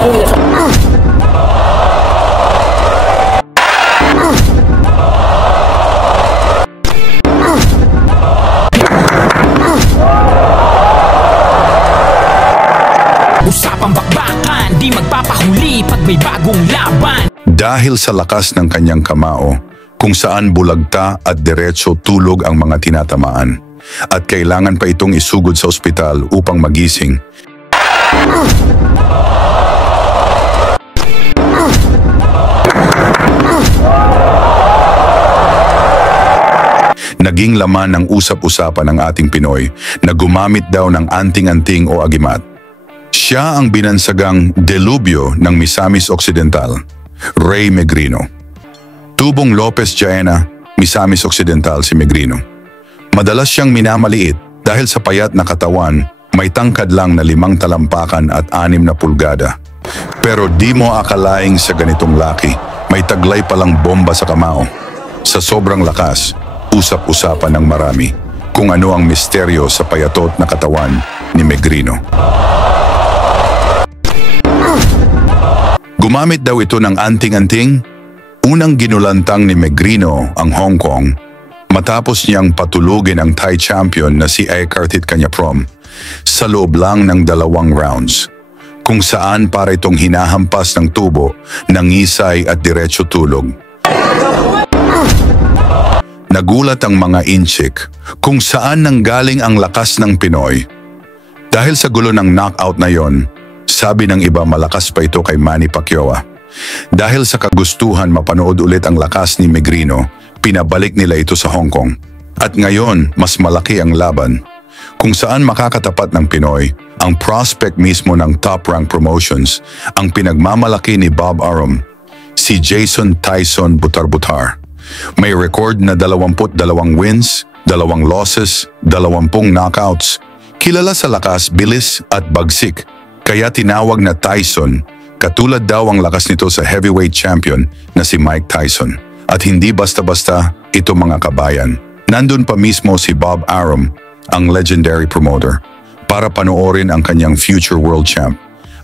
Usapang bakbakan, di magpapahuli pag may bagong laban. Dahil sa lakas ng kanyang kamao, kung saan bulagta at diretso tulog ang mga tinatamaan, at kailangan pa itong isugod sa ospital upang magising. Naging laman ng usap-usapan ng ating Pinoy na gumamit daw ng anting-anting o agimat. Siya ang binansagang delubyo ng Misamis Occidental, Ray Megrino. Tubong Lopez Jaena, Misamis Occidental si Megrino. Madalas siyang minamaliit dahil sa payat na katawan, may tangkad lang na 5 talampakan at 6 na pulgada. Pero di mo akalaing sa ganitong laki, may taglay palang bomba sa kamao. Sa sobrang lakas, usap-usapan ng marami kung ano ang misteryo sa payatot na katawan ni Megrino. Gumamit daw ito ng anting-anting. Unang ginulantang ni Megrino ang Hong Kong matapos niyang patulugin ang Thai champion na si Ekartit Kanyaprom sa loob lang ng 2 rounds, kung saan para itong hinahampas ng tubo, nangisay at diretso tulog. Nagulat ang mga inchik kung saan nanggaling ang lakas ng Pinoy. Dahil sa gulo ng knockout na yon, sabi ng iba malakas pa ito kay Manny Pacquiao. Dahil sa kagustuhan mapanood ulit ang lakas ni Megrino, pinabalik nila ito sa Hong Kong. At ngayon, mas malaki ang laban, kung saan makakatapat ng Pinoy ang prospect mismo ng Top Rank Promotions, ang pinagmamalaki ni Bob Arum, si Jason Tyson Butar-Butar. May record na 22 wins, 2 losses, 20 knockouts. Kilala sa lakas, bilis at bagsik, kaya tinawag na Tyson. Katulad daw ang lakas nito sa heavyweight champion na si Mike Tyson. At hindi basta-basta ito mga kabayan. Nandun pa mismo si Bob Arum, ang legendary promoter, para panoorin ang kanyang future world champ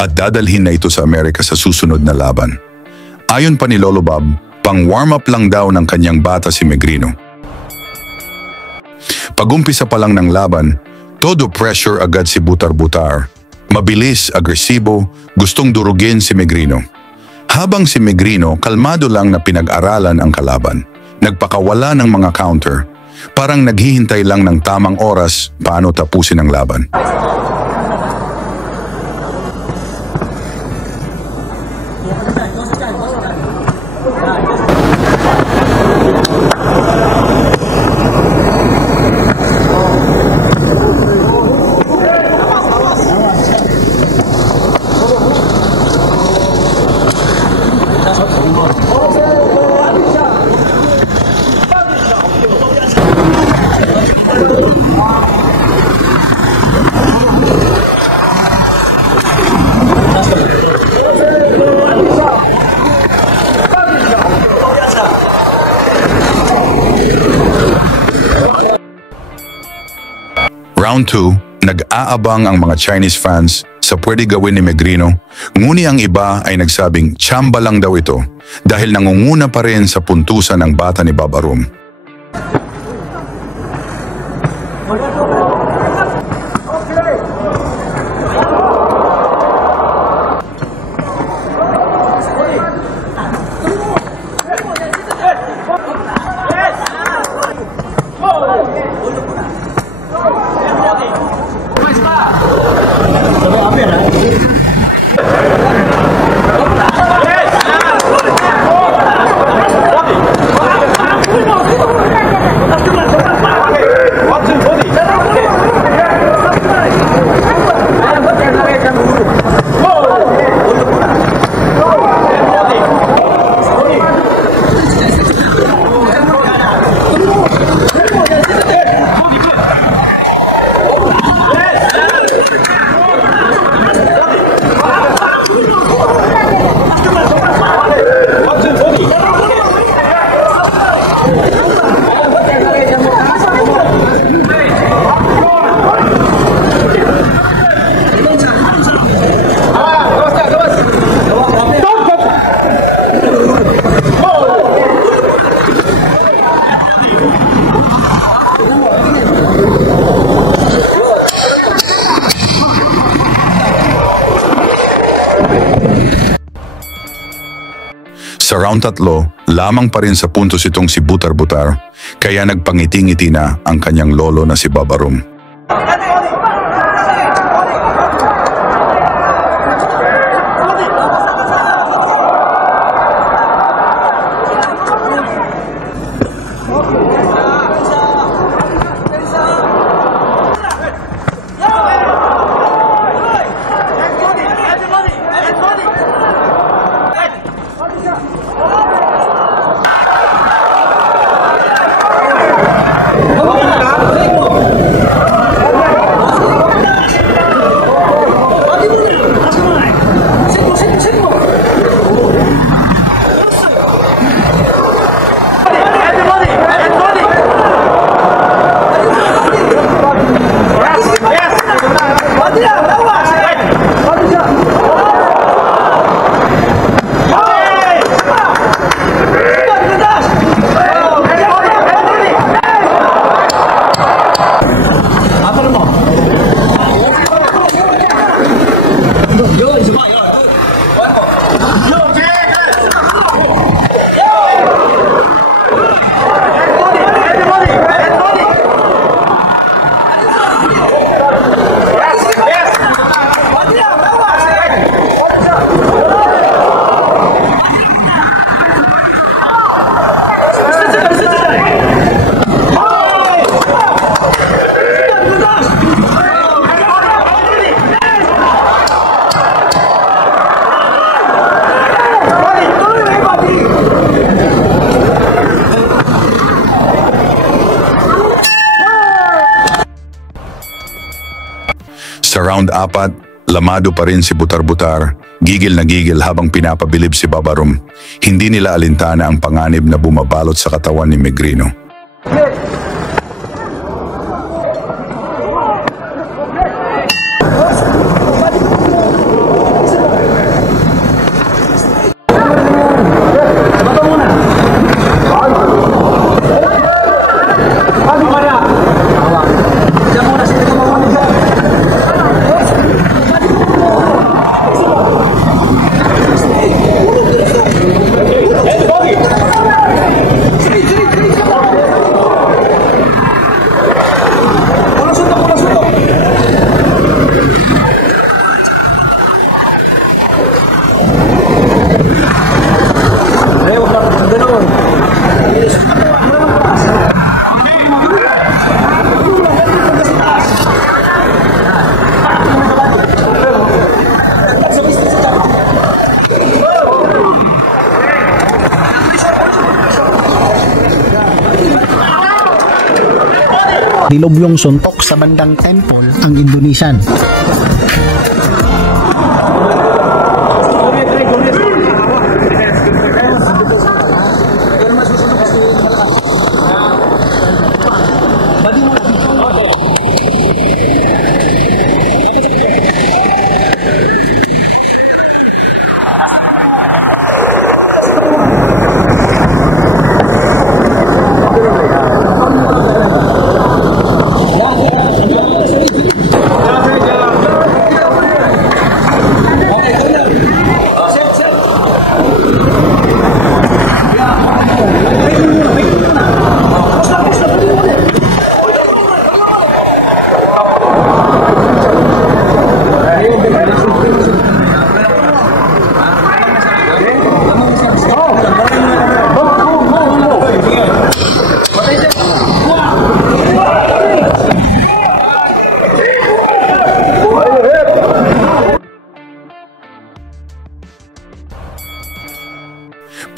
at dadalhin na ito sa Amerika sa susunod na laban. Ayon pa ni Lolo Bob, pang warm-up lang daw ng kanyang bata si Megrino. Pag-umpisa pa lang ng laban, todo pressure agad si Butar-Butar. Mabilis, agresibo, gustong durugin si Megrino. Habang si Megrino kalmado lang na pinag-aralan ang kalaban, nagpakawala ng mga counter, parang naghihintay lang ng tamang oras paano tapusin ang laban. Round 2, nag-aabang ang mga Chinese fans sa pwede gawin ni Megrino, ngunit ang iba ay nagsabing tsamba lang daw ito dahil nangunguna pa rin sa puntusan ng bata ni Bob Arum. Sa round 3, lamang pa rin sa puntos itong si Butar-Butar, kaya nagpangiti-ngiti na ang kanyang lolo na si Babarum. Sa round 4, lamado pa rin si Butar-Butar, gigil na gigil habang pinapabilib si Babarum. Hindi nila alintana ang panganib na bumabalot sa katawan ni Megrino. Nilobyong suntok sa bandang temple ang Indonesian.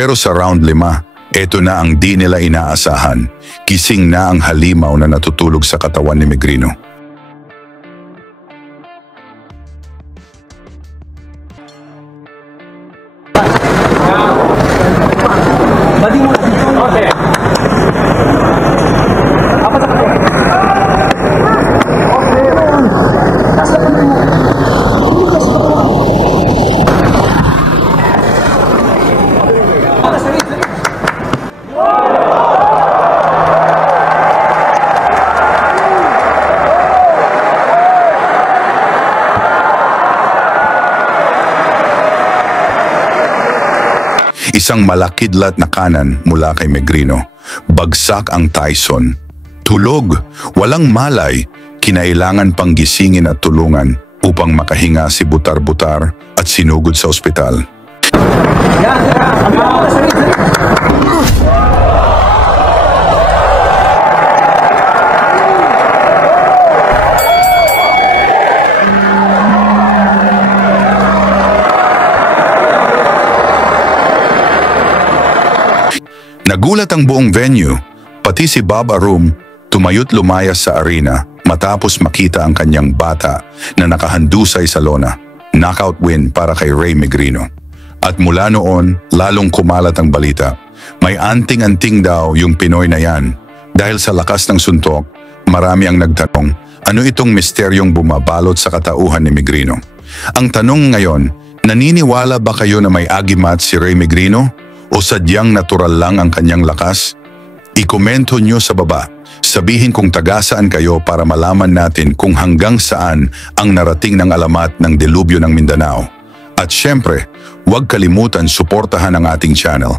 Pero sa round 5, eto na ang di nila inaasahan. Kising na ang halimaw na natutulog sa katawan ni Megrino. Isang malakidlat na kanan mula kay Megrino. Bagsak ang Tyson. Tulog, walang malay, kinailangan pang gisingin at tulungan upang makahinga si Butar-Butar at sinugod sa ospital. Nagulat ang buong venue, pati si Bob Arum tumayot lumayas sa arena matapos makita ang kanyang bata na nakahandusay sa lona. Knockout win para kay Ray Megrino. At mula noon, lalong kumalat ang balita. May anting-anting daw yung Pinoy na yan. Dahil sa lakas ng suntok, marami ang nagtanong, ano itong misteryong bumabalot sa katauhan ni Megrino? Ang tanong ngayon, naniniwala ba kayo na may agimat si Ray Megrino? O sadyang natural lang ang kanyang lakas? I-komento nyo sa baba. Sabihin kung taga-saan kayo para malaman natin kung hanggang saan ang narating ng alamat ng delubyo ng Mindanao. At syempre, huwag kalimutan suportahan ang ating channel.